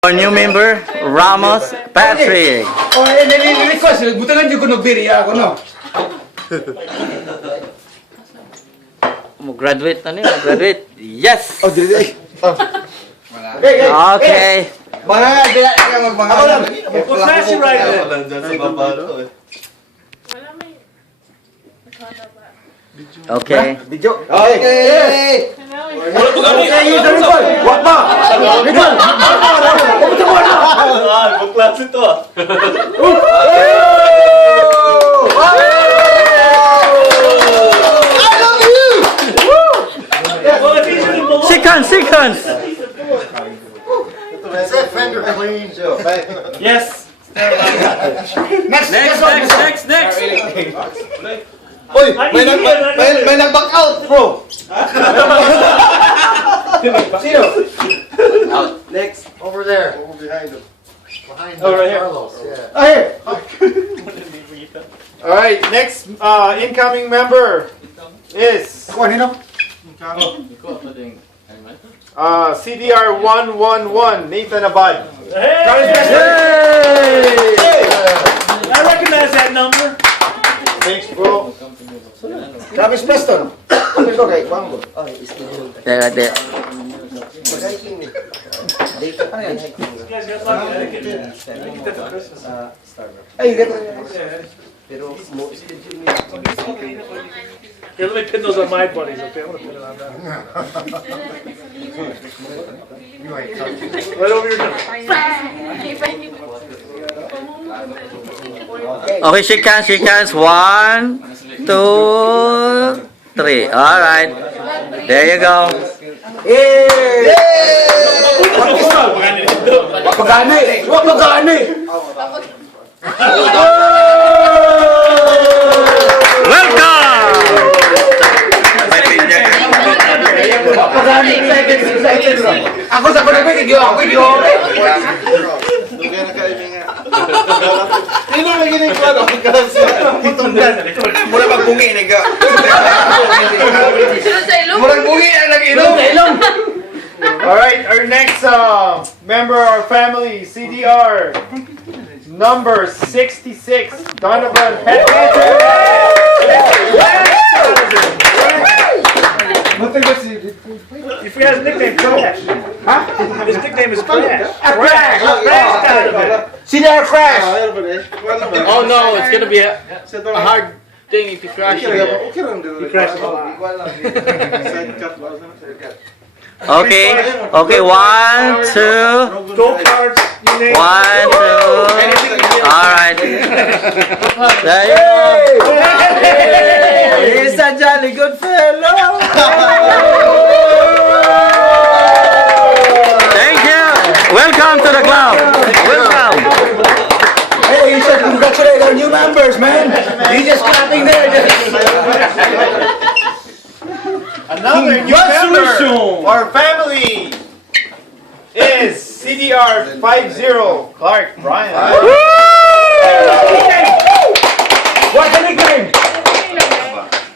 Our new member, Ramos Patrick. Oh, request. Butangan dyan ko nagbiriya ako, no? Graduate na niya, graduate. Yes! Oh, dili. Okay. Mga dila ka magmanga. Ako lang. What class you right in? Okay. Video. Okay. Wag pa. Nicole. What class ito ah? I love you. Seconds. Yes. Next. Oy, may nag-back out, bro. Sino? Next, over there. Over behind him. Behind Oh, right here. Carlos. Yeah. Ah, here. All right, next incoming member is Kuha nino. CDR 111 Nathan Abad. Hey! I recognize that number. Thanks, bro. Travis Preston. Ano ito kay Juan? There, there. You guys got lucky. I didn't get that for Christmas. Ay, dito. Here, let me pin those on my buddies, okay? I'm gonna pin it on that. Right over your number. Okay, shake hands. 1, 2, 3. All right. There you go. Yay! Pagani. Welcome. Pagani, excited. Ako sa panagay, hindi ako. Sino may ginagawa no? Kasi putundan. Mula magbungi, nega. Mula bungi ang nag-ilong. All right, our next member of our family, CDR number 66, Donovan Petty. You forgot his nickname, Crash. Huh? His nickname is Crash. Crash. Crash Donovan. CDR Crash. Oh no, it's gonna be a hard thing if you crash it. He crashed a lot. Okay, 1, 2. Go-karts, you name it. 1, 2. All right. There you go. He's a jolly good fellow. Thank you. Welcome to the club. Welcome. Hey, you should congratulate our new members, man. He's just clapping there. Another new member of our family is CDR 50 Clark Brian. What's the nickname?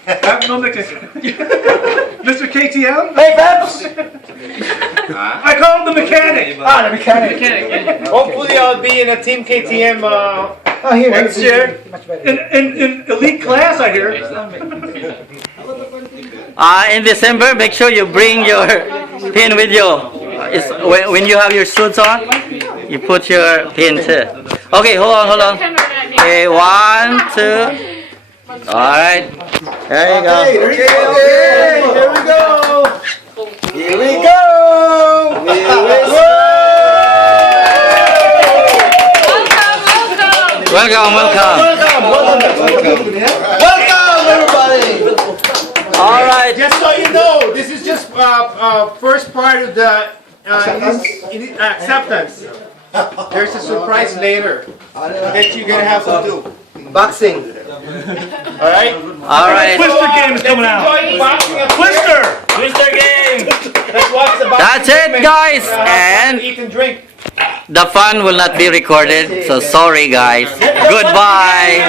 I have no nickname. Mr. KTM? Hey, Peps. I call him the mechanic. The mechanic. Hopefully, I'll be in a Team KTM Here. next year. Much better. In elite class, I hear. In December, make sure you bring your pin with you. When you have your suits on, you put your pin too. Okay, hold on. Okay, 1, 2. All right. There you go. Here we go. Welcome. Welcome, everybody. All right. Just so you know, this is just first part of the acceptance. There's a surprise later that you're gonna have to do. Boxing. All right. All right. Twister game is coming out. Enjoy boxing and Twister game. Let's watch the boxing. That's it, segment. guys. Have And eat and drink. the fun will not be recorded. So sorry, guys. Goodbye.